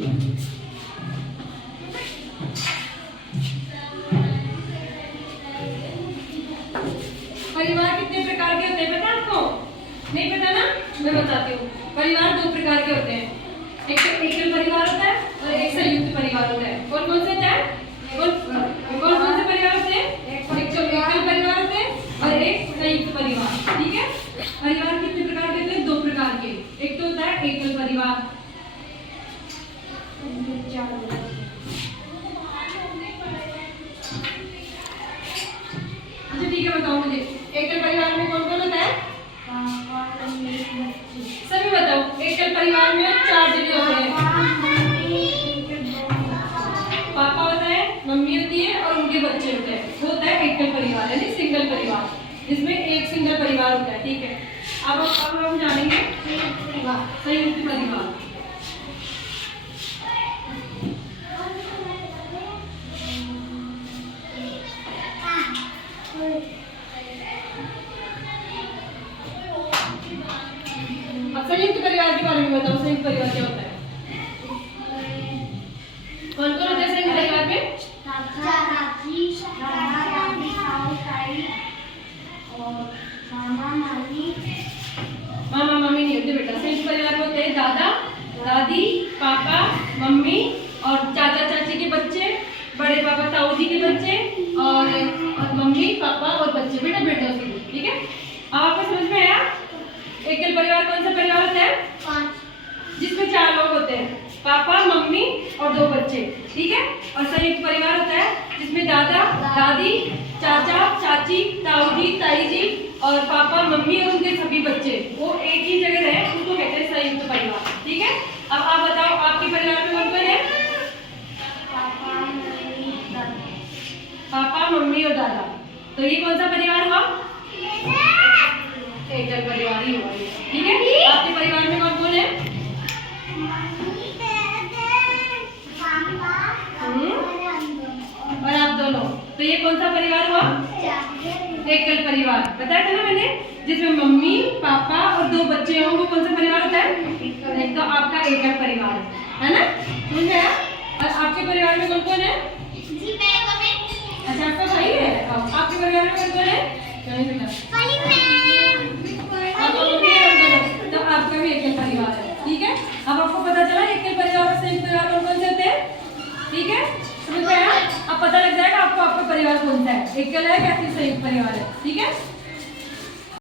परिवार कितने प्रकार के होते हैं पता आपको? नहीं पता ना? मैं बताती हूँ। परिवार दो प्रकार के होते हैं, एक तो एकल परिवार होता है और एक संयुक्त परिवार होता है। कौन कौन से होता है? कौन कौन से परिवार होते हैं? एक तो एकल परिवार होते हैं और एक संयुक्त परिवार। ठीक है, परिवार कितने प्रकार के होते हैं? दो प्रकार के। एक तो होता है एकल परिवार, अच्छा ठीक है बताओ मुझे, एकल परिवार में कौन कौन होता है? सभी बताओ। एकल परिवार में 4 जने होते हैं, पापा होता है, मम्मी होती है और उनके बच्चे होते हैं। वो होता है एकल परिवार यानी सिंगल परिवार, जिसमें एक सिंगल परिवार होता है। ठीक है, अब हम जानेंगे संयुक्त परिवार। अब संयुक्त परिवार के बारे में बताओ, संयुक्त परिवार क्या होता है? कौन कौन होता है संयुक्त परिवार में? चाचा चाची दादा दादी ताऊ ताई और मामा मामी। मामा मामी नहीं होते बेटा, संयुक्त परिवार में होते हैं दादा दादी, पापा मम्मी और चाचा चाची के बच्चे, बड़े पापा ताऊ जी के बच्चे और मम्मी पापा और बच्चे, बेटा बेटा उसके। ठीक है, अब आपको समझ में आया? एकल परिवार कौन सा परिवार होता है? जिसमें 4 लोग होते हैं, पापा मम्मी और 2 बच्चे। ठीक है, और संयुक्त परिवार होता है जिसमें दादा दादी चाचा चाची ताऊ जी ताई जी और पापा मम्मी और उनके सभी बच्चे वो एक ही जगह रहे, उसको कहते हैं संयुक्त परिवार। ठीक है, अब आप बताओ आपके परिवार में कौन कौन है? पापा मम्मी और दादा। तो ये कौन सा परिवार हुआ? एकल परिवार ही हुआ। ठीक है, आपके परिवार में कौन कौन है? और आप दोनों, तो ये कौन सा परिवार हुआ? एकल परिवार। बताया था ना मैंने, जिसमें मम्मी पापा और 2 बच्चे हों, वो कौन सा परिवार होता है? एक तो आपका एकल परिवार है ना, समझ गया? और आपके परिवार में कौन कौन है? अच्छा आपका भाई है। आपके परिवार में कौन कौन है? तो आपका भी एकल परिवार है। ठीक है, अब आपको पता चला एकल परिवार और संयुक्त परिवार कौन कौन से होते हैं। ठीक है, समझ में आया? अब पता लग जाएगा आपको आपका परिवार कौन सा है, एकल है या फिर संयुक्त परिवार है। ठीक है।